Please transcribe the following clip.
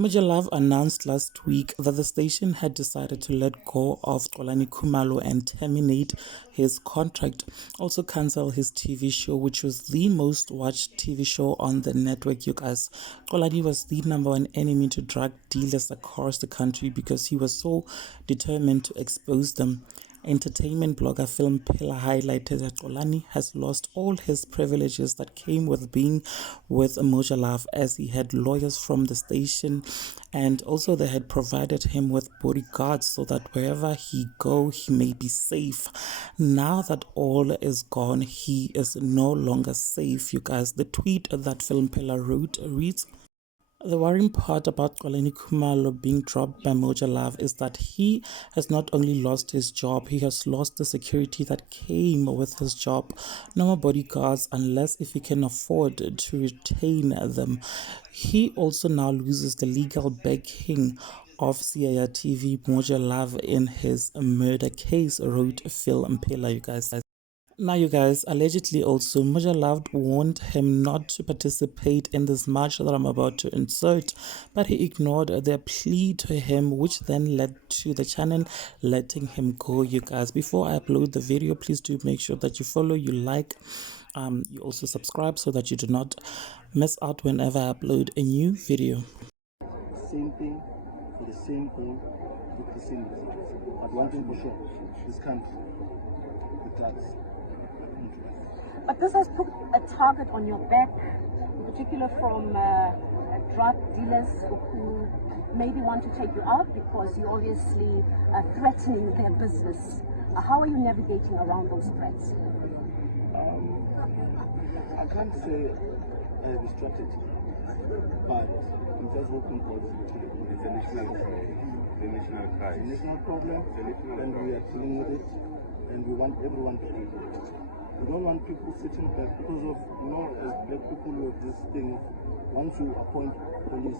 Love announced last week that the station had decided to let go of Xolani Khumalo and terminate his contract, also cancel his TV show, which was the most watched TV show on the network, you guys. Xolani was the number one enemy to drug dealers across the country because he was so determined to expose them. Entertainment blogger Film Pillar highlighted that Xolani has lost all his privileges that came with being with Love, as he had lawyers from the station, and also they had provided him with bodyguards so that wherever he go he may be safe. Now that all is gone, he is no longer safe, you guys. The tweet that Film Pillar wrote reads: the worrying part about Xolani Khumalo being dropped by Love is that he has not only lost his job, he has lost the security that came with his job. No more bodyguards unless if he can afford to retain them. He also now loses the legal backing of CIA TV Love in his murder case, wrote Phil Mpela, you guys. Now, you guys, allegedly also, Love warned him not to participate in this march that I'm about to insert, but he ignored their plea to him, which then led to the channel letting him go, you guys. Before I upload the video, please do make sure that you follow, you like, you also subscribe so that you do not miss out whenever I upload a new video. Same thing, for the same goal, with the same results. But one thing for sure, this country, the drugs. But this has put a target on your back, in particular from drug dealers who maybe want to take you out because you're obviously threatening their business. How are you navigating around those threats? I can't say the strategy, but I'm just hoping for it's a national crisis. It's a national problem, and we are dealing with it, and we want everyone to deal with it. We don't want people sitting back because of, as black people with this thing, once you appoint police